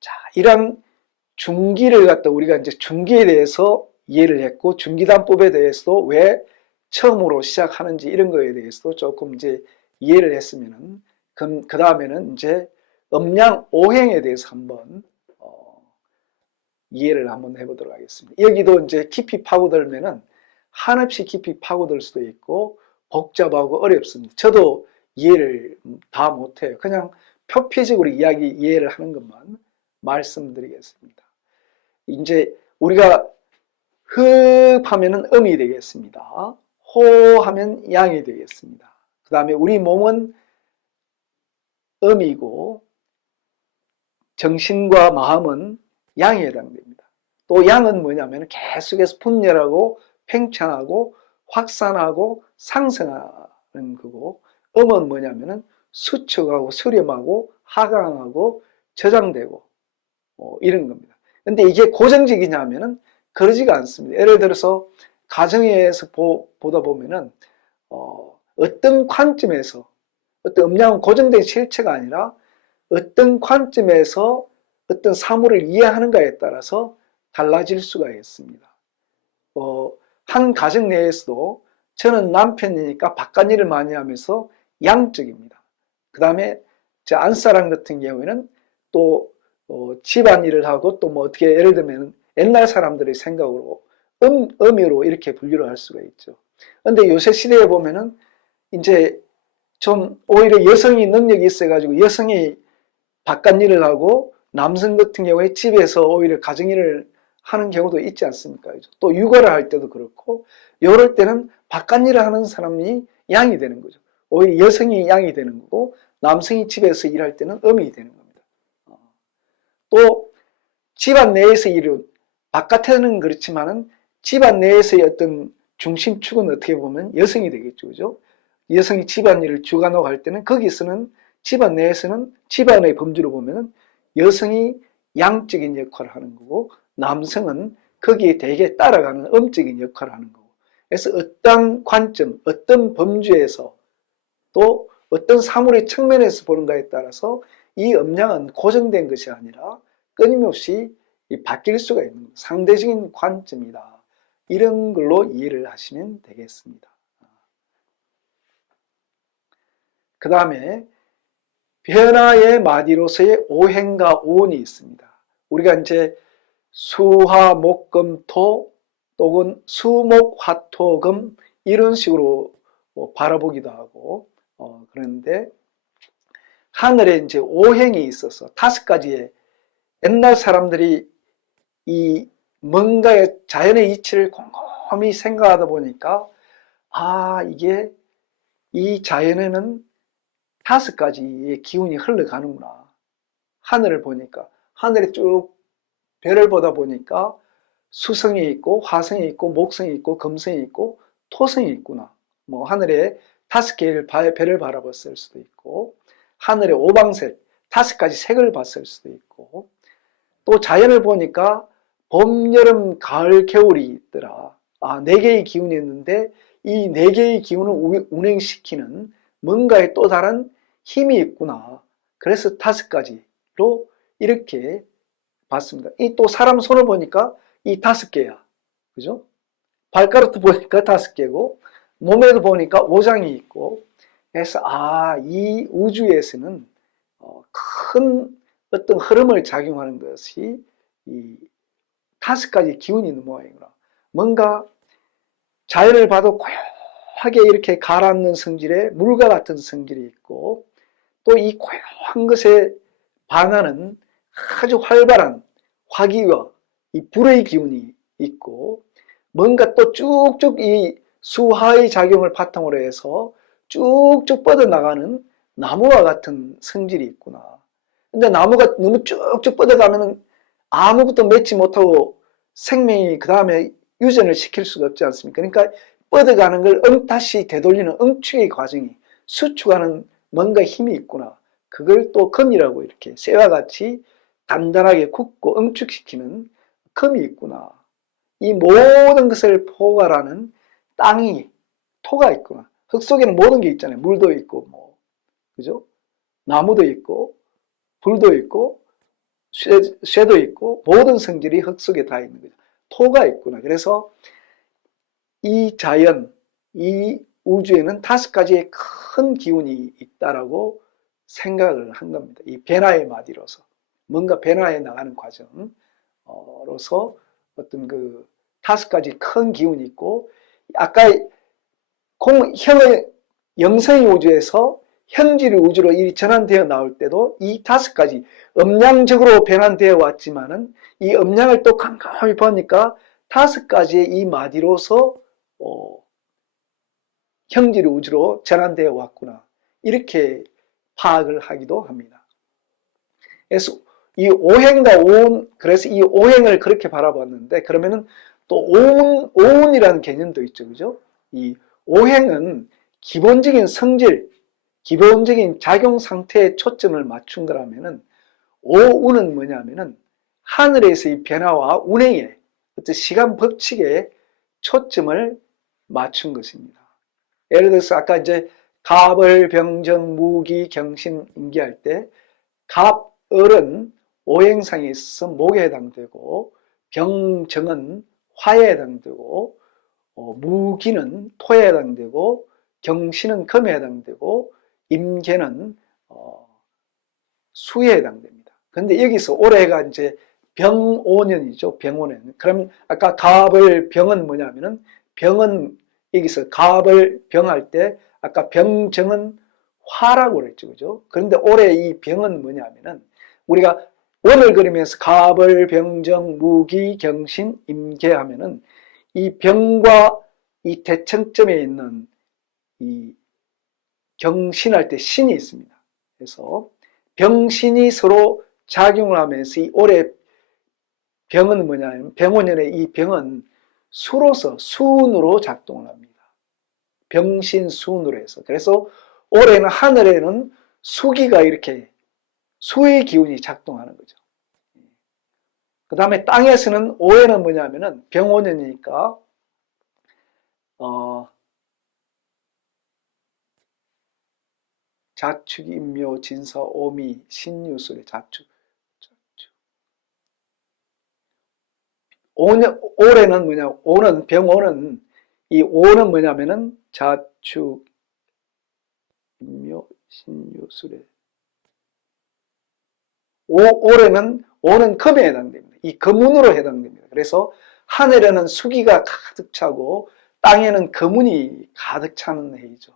자, 이런 중기를 갖다 우리가 이제 중기에 대해서 이해를 했고, 중기단법에 대해서도 왜 처음으로 시작하는지 이런 거에 대해서도 조금 이제 이해를 했으면은, 그 다음에는 이제 음양 오행에 대해서 한번 이해를 한번 해보도록 하겠습니다. 여기도 이제 깊이 파고들면은 한없이 깊이 파고들 수도 있고 복잡하고 어렵습니다. 저도 이해를 다 못해요. 그냥 표피적으로 이해를 하는 것만 말씀드리겠습니다. 이제 우리가 흡 하면은 음이 되겠습니다. 호 하면 양이 되겠습니다. 그 다음에 우리 몸은 음이고 정신과 마음은 양에 해당됩니다. 또 양은 뭐냐면 계속해서 분열하고 팽창하고 확산하고 상승하는 거고, 음은 뭐냐면은 수축하고 수렴하고 하강하고 저장되고 이런 겁니다. 근데 이게 고정적이냐면은 그러지가 않습니다. 예를 들어서 가정에서 보다 보면은 어떤 관점에서, 어떤 음양은 고정된 실체가 아니라 어떤 관점에서 어떤 사물을 이해하는가에 따라서 달라질 수가 있습니다. 한 가정 내에서도 저는 남편이니까 바깥일을 많이 하면서 양적입니다. 그 다음에 제 안사람 같은 경우에는 또 집안일을 하고 또 뭐 어떻게 예를 들면 옛날 사람들의 생각으로 음유로 이렇게 분류를 할 수가 있죠. 근데 요새 시대에 보면은 이제 좀 오히려 여성이 능력이 있어가지고 여성이 바깥일을 하고 남성 같은 경우에 집에서 오히려 가정일을 하는 경우도 있지 않습니까? 또 육아를 할 때도 그렇고, 이럴 때는 바깥일을 하는 사람이 양이 되는 거죠. 오히려 여성이 양이 되는 거고 남성이 집에서 일할 때는 음이 되는 겁니다. 또 집안 내에서 일을, 바깥에는 그렇지만은 집안 내에서의 어떤 중심축은 어떻게 보면 여성이 되겠죠. 그죠? 여성이 집안일을 주관하고 할 때는 거기서는 집안 내에서는 집안의 범주로 보면은 여성이 양적인 역할을 하는 거고 남성은 거기에 대개 따라가는 음적인 역할을 하는 거고, 그래서 어떤 관점, 어떤 범주에서 또 어떤 사물의 측면에서 보는가에 따라서 이 음양은 고정된 것이 아니라 끊임없이 바뀔 수가 있는 거예요. 상대적인 관점이다. 이런 걸로 이해를 하시면 되겠습니다. 그 다음에 변화의 마디로서의 오행과 오운이 있습니다. 우리가 이제 수화, 목, 금, 토 또는 수목, 화, 토, 금 이런 식으로 바라보기도 하고 그런데 하늘에 이제 오행이 있어서 5가지의, 옛날 사람들이 이 뭔가의 자연의 이치를 곰곰이 생각하다 보니까 이게 이 자연에는 5가지의 기운이 흘러가는구나. 하늘을 보니까, 하늘에 쭉 별을 보다 보니까 수성이 있고 화성이 있고 목성이 있고 금성이 있고 토성이 있구나. 뭐 하늘에 5개의 별을 바라봤을 수도 있고, 하늘에 오방색 5가지 색을 봤을 수도 있고, 또 자연을 보니까 봄, 여름, 가을, 겨울이 있더라. 4개의 기운이 있는데 이 4개의 기운을 운행시키는 뭔가의 또 다른 힘이 있구나. 그래서 5가지로 이렇게 봤습니다. 이 또 사람 손을 보니까 이 5개야. 그죠? 발가락도 보니까 5개고, 몸에도 보니까 5장이 있고, 그래서, 이 우주에서는, 큰 어떤 흐름을 작용하는 것이 이 5가지 기운이 있는 모양이구나. 뭔가 자연을 봐도 고요하게 이렇게 가라앉는 성질에 물과 같은 성질이 있고, 또 이 고요한 것에 반하는 아주 활발한 화기와 이 불의 기운이 있고, 뭔가 또 쭉쭉 이 수화의 작용을 바탕으로 해서 쭉쭉 뻗어나가는 나무와 같은 성질이 있구나. 근데 나무가 너무 쭉쭉 뻗어가면 아무것도 맺지 못하고 생명이 그 다음에 유전을 시킬 수가 없지 않습니까? 그러니까 뻗어가는 걸 다시 되돌리는 응축의 과정이, 수축하는 뭔가 힘이 있구나. 그걸 또 금이라고 이렇게 쇠와 같이 단단하게 굽고 응축시키는 금이 있구나. 이 모든 것을 포괄하는 땅이, 토가 있구나. 흙 속에는 모든 게 있잖아요. 물도 있고, 그죠? 나무도 있고, 불도 있고, 쇠도 있고 모든 성질이 흙 속에 다 있는 거죠. 토가 있구나. 그래서 이 자연, 이 우주에는 5가지의 큰 기운이 있다라고 생각을 한 겁니다. 이 변화의 마디로서 뭔가 변화해 나가는 과정으로서 어떤 그 5가지 큰 기운이 있고, 아까 영성의 우주에서 현질의 우주로 이 전환되어 나올 때도 이 5가지 음량적으로 변환되어 왔지만은 이 음량을 또 깜깜이 보니까 5가지의 이 마디로서 형질의 우주로 전환되어 왔구나, 이렇게 파악을 하기도 합니다. 그래서 이 오행과 오운, 그래서 이 오행을 그렇게 바라봤는데, 그러면은 또 오운이라는 개념도 있죠, 그죠? 이 오행은 기본적인 성질, 기본적인 작용 상태에 초점을 맞춘 거라면은, 오운은 뭐냐면은 하늘에서의 변화와 운행의 어떤 시간 법칙에 초점을 맞춘 것입니다. 예를 들어서 아까 이제 갑을, 병정, 무기, 경신, 임기할 때 갑을은 오행상에 있어서 목에 해당되고, 병정은 화에 해당되고, 무기는 토에 해당되고, 경신은 금에 해당되고, 임계는 수에 해당됩니다. 근데 여기서 올해가 이제 병오년이죠. 병오년. 그럼 아까 갑을, 병은 뭐냐면은, 병은 여기서 갑을 병할 때 아까 병정은 화라고 그랬죠. 그죠? 그런데 올해 이 병은 뭐냐면은, 우리가 원을 그리면서 갑을, 병정, 무기, 경신, 임계 하면은 이 병과 이 대청점에 있는 이 경신할 때 신이 있습니다. 그래서 병신이 서로 작용을 하면서 이 올해 병은 뭐냐면, 병오년의 이 병은 수로서 수운으로 작동을 합니다. 병신수운으로 해서. 그래서 올해는 하늘에는 수기가 이렇게 수의 기운이 작동하는 거죠. 그 다음에 땅에서는 오해는 뭐냐면은 병오년이니까 자축, 인묘, 진사, 오미, 신유술의 자축. 올해는 뭐냐, 병오는, 이 오는 뭐냐면은 자축, 인묘, 신유술의 올해는 오는 금에 해당됩니다. 이 금운으로 해당됩니다. 그래서 하늘에는 수기가 가득 차고 땅에는 금운이 가득 차는 해이죠.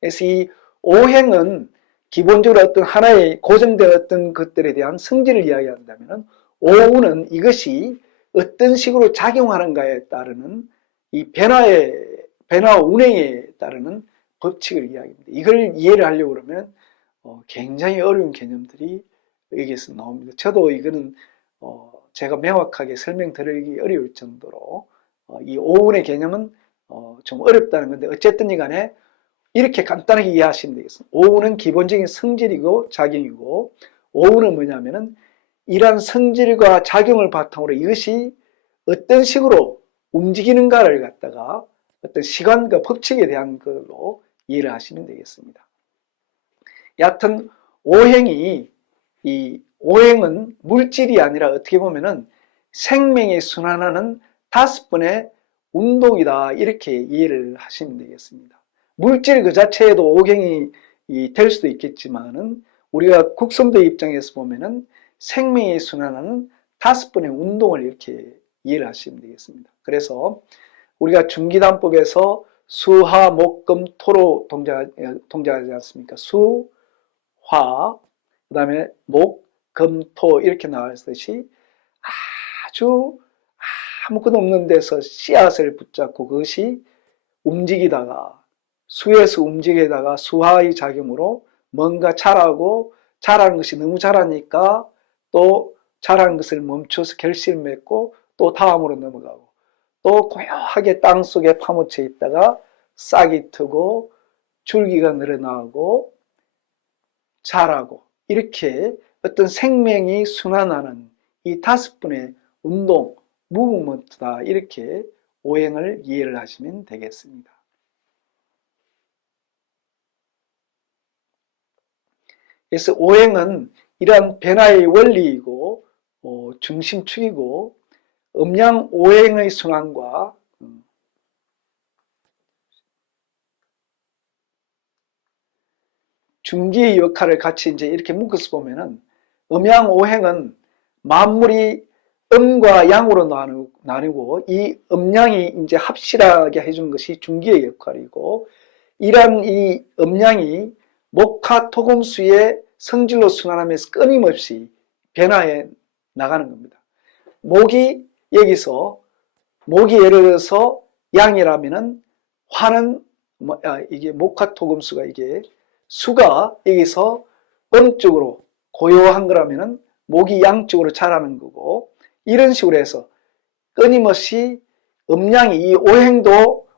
그래서 이 오행은 기본적으로 어떤 하나의 고정된 어떤 것들에 대한 성질을 이야기한다면, 오운은 이것이 어떤 식으로 작용하는가에 따르는 이 변화 운행에 따르는 법칙을 이야기합니다. 이걸 이해를 하려고 그러면 굉장히 어려운 개념들이 여기에서 나옵니다. 저도 이거는 제가 명확하게 설명드리기 어려울 정도로 이 오운의 개념은 좀 어렵다는 건데, 어쨌든 간에 이렇게 간단하게 이해하시면 되겠습니다. 오운은 기본적인 성질이고 작용이고, 오운은 뭐냐면은 이러한 성질과 작용을 바탕으로 이것이 어떤 식으로 움직이는가를 갖다가 어떤 시간과 법칙에 대한 걸로 이해를 하시면 되겠습니다. 여하튼 이 오행은 물질이 아니라 어떻게 보면은 생명이 순환하는 5번의 운동이다, 이렇게 이해를 하시면 되겠습니다. 물질 그 자체에도 오행이 될 수도 있겠지만은, 우리가 국성도 입장에서 보면은 생명이 순환하는 5번의 운동을 이렇게 이해를 하시면 되겠습니다. 그래서 우리가 중기단법에서 수, 화, 목, 금, 토로 동작하지 않습니까? 수, 화, 그 다음에 목, 금, 토 이렇게 나왔듯이 아주 아무것도 없는 데서 씨앗을 붙잡고 그것이 움직이다가 수에서 움직이다가 수화의 작용으로 뭔가 자라고, 자라는 것이 너무 자라니까 또 자라는 것을 멈춰서 결실을 맺고 또 다음으로 넘어가고, 또 고요하게 땅속에 파묻혀 있다가 싹이 트고 줄기가 늘어나고 자라고, 이렇게 어떤 생명이 순환하는 이 5번의 운동, 무브먼트다, 이렇게 오행을 이해를 하시면 되겠습니다. 그래서 오행은 이러한 변화의 원리이고 중심축이고 음양 오행의 순환과 중기의 역할을 같이 이제 이렇게 묶어서 보면은 음양 오행은 만물이 음과 양으로 나누고 이 음양이 이제 합실하게 해주는 것이 중기의 역할이고 이러한 이 음양이 목화 토금수의 성질로 순환하면서 끊임없이 변화해 나가는 겁니다. 목이 여기서 목이 예를 들어서 양이라면은 화는 이게 목화 토금수가 이게 수가 여기서 음쪽으로 고요한 거라면은 목이 양쪽으로 자라는 거고 이런 식으로 해서 끊임없이 음양이 이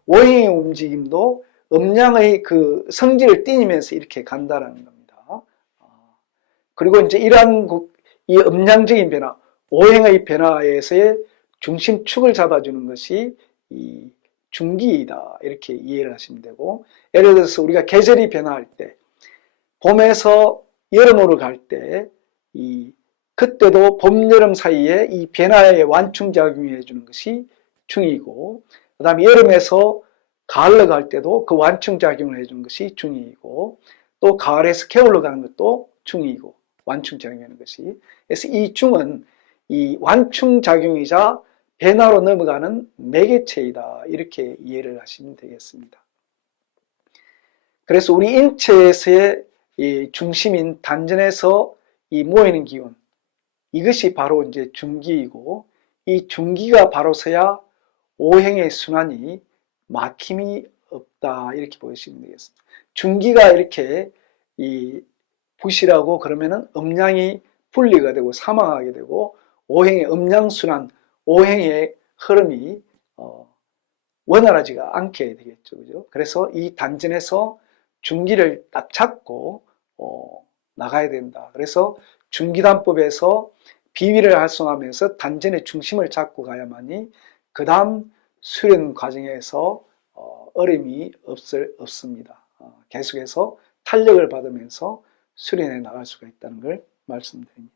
오행의 움직임도 음양의 그 성질을 띠니면서 이렇게 간다라는 겁니다. 그리고 이제 이러한 이 음양적인 변화, 오행의 변화에서의 중심축을 잡아주는 것이 이 중기이다 이렇게 이해를 하시면 되고 예를 들어서 우리가 계절이 변화할 때 봄에서 여름으로 갈 때 그때도 봄, 여름 사이에 이 변화에 완충작용을 해주는 것이 중이고 그 다음에 여름에서 가을로 갈 때도 그 완충작용을 해주는 것이 중이고 또 가을에서 겨울로 가는 것도 중이고 완충작용하는 것이 그래서 이 중은 이 완충작용이자 변화로 넘어가는 매개체이다 이렇게 이해를 하시면 되겠습니다. 그래서 우리 인체에서의 이 중심인 단전에서 이 모이는 기운 이것이 바로 이제 중기이고 이 중기가 바로 서야 오행의 순환이 막힘이 없다 이렇게 보시면 되겠습니다. 중기가 이렇게 부실하고 그러면은 음양이 분리가 되고 사망하게 되고 오행의 음양순환, 오행의 흐름이 원활하지가 않게 되겠죠. 그죠? 그래서 이 단전에서 중기를 딱 잡고 나가야 된다. 그래서 중기단법에서 비위를 활성화하면서 단전의 중심을 잡고 가야만이 그 다음 수련 과정에서 어려움이 없습니다. 계속해서 탄력을 받으면서 수련해 나갈 수가 있다는 걸 말씀드립니다.